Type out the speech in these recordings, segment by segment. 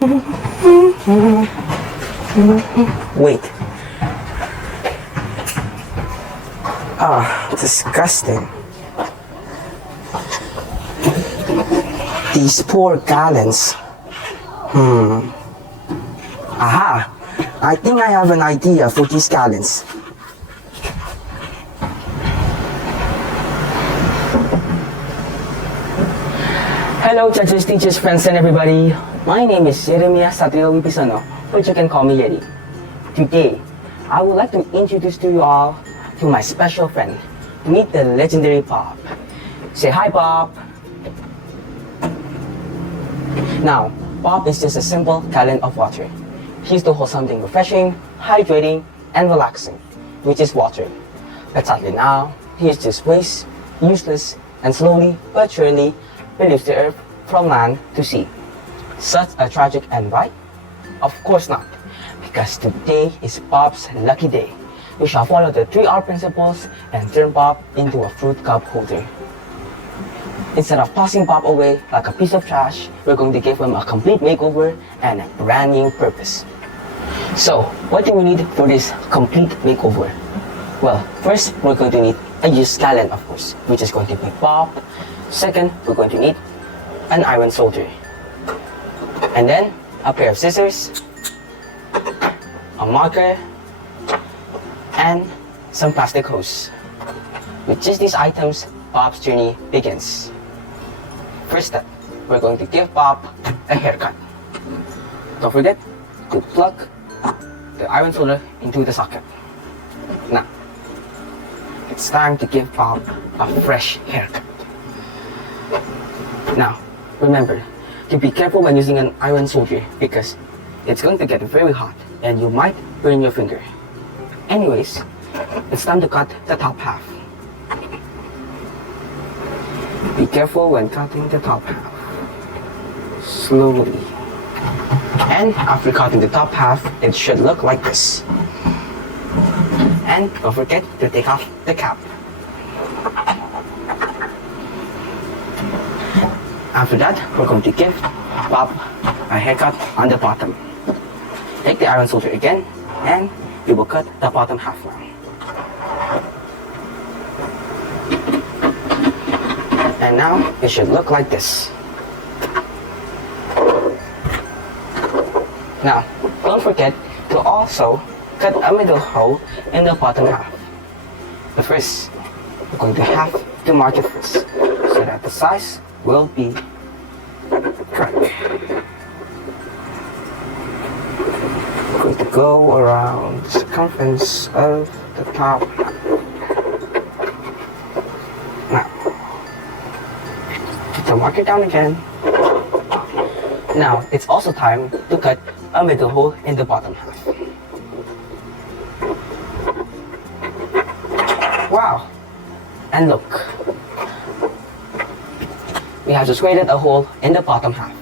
Wait. Ah, disgusting. These poor gallons. Aha! I think I have an idea for these gallons. Hello, judges, teachers, friends, and everybody. My name is Satrio, but you can call me Yeti. Today, I would like to introduce to you all to my special friend. Meet the legendary Bob. Say hi, Bob. Now, Bob is just a simple gallon of water. He used to hold something refreshing, hydrating, and relaxing, which is water. But sadly now, he is just waste, useless, and slowly but surely pollutes the earth from land to sea. Such a tragic end, right? Of course not, because today is Bob's lucky day. We shall follow the 3R principles and turn Bob into a fruit cup holder. Instead of tossing Bob away like a piece of trash, we're going to give him a complete makeover and a brand new purpose. So, what do we need for this complete makeover? Well, first, we're going to need a used gallon, of course, which is going to be Bob. Second, we're going to need an iron solder. And then, a pair of scissors, a marker, and some plastic hose. With just these items, Bob's journey begins. First step, we're going to give Bob a haircut. Don't forget to plug the iron solder into the socket. Now, it's time to give Bob a fresh haircut. Now, remember to be careful when using an iron solder because it's going to get very hot and you might burn your finger. Anyways, it's time to cut the top half. Be careful when cutting the top half. Slowly. And after cutting the top half, it should look like this. And don't forget to take off the cap. After that, we're going to give Bob a haircut on the bottom. Take the iron solder again, and we will cut the bottom half now. And now, it should look like this. Now, don't forget to also cut a middle hole in the bottom half. But first, we're going to have to mark it first, so that the size will be correct. We're going to go around the circumference of the top. Now, put the marker down again. Now, it's also time to cut a middle hole in the bottom half. Wow! And look. We have just created a hole in the bottom half.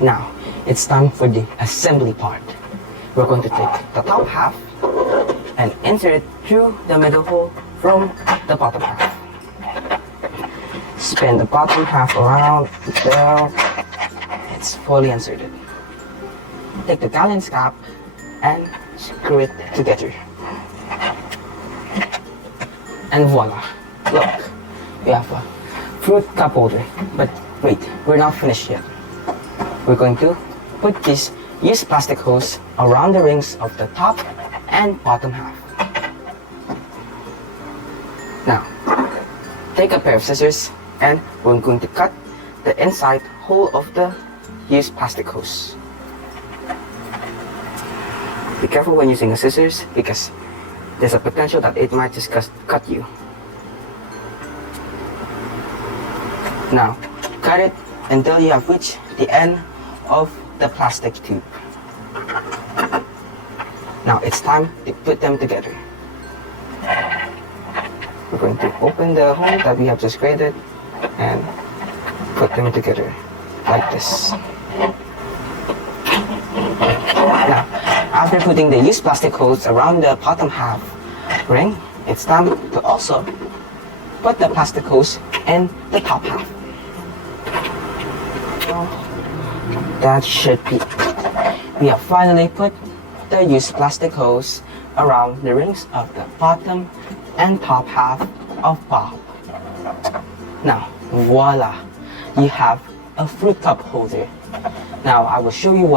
Now, it's time for the assembly part. We're going to take the top half and insert it through the middle hole from the bottom half. Spin the bottom half around until it's fully inserted. Take the gallon's cap and screw it together. And voila! Look, we have a fruit cup holder. But wait, we're not finished yet. We're going to put this used plastic hose around the rings of the top and bottom half. Now, take a pair of scissors and we're going to cut the inside hole of the used plastic hose. Be careful when using the scissors because there's a potential that it might just cut you. Now, cut it until you have reached the end of the plastic tube. Now it's time to put them together. We're going to open the hole that we have just created and put them together like this. Now, after putting the used plastic hose around the bottom half ring, it's time to also put the plastic hose in the top half. That should be. We have finally put the used plastic hose around the rings of the bottom and top half of Bob. Now, voila! You have a fruit cup holder. Now I will show you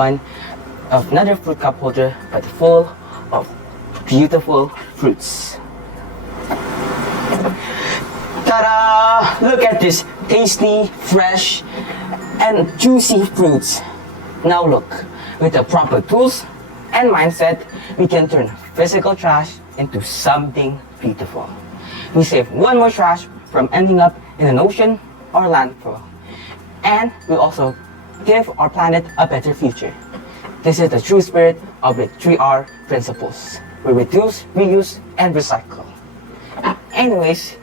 another fruit cup holder, but full of beautiful fruits. Ta-da! Look at this tasty, fresh, and juicy fruits. Now look, with the proper tools and mindset, we can turn physical trash into something beautiful. We save one more trash from ending up in an ocean or landfill. And we also give our planet a better future. This is the true spirit of the 3R principles. We reduce, reuse, and recycle. Anyways,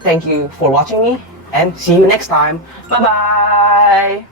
thank you for watching me and see you next time. Bye-bye!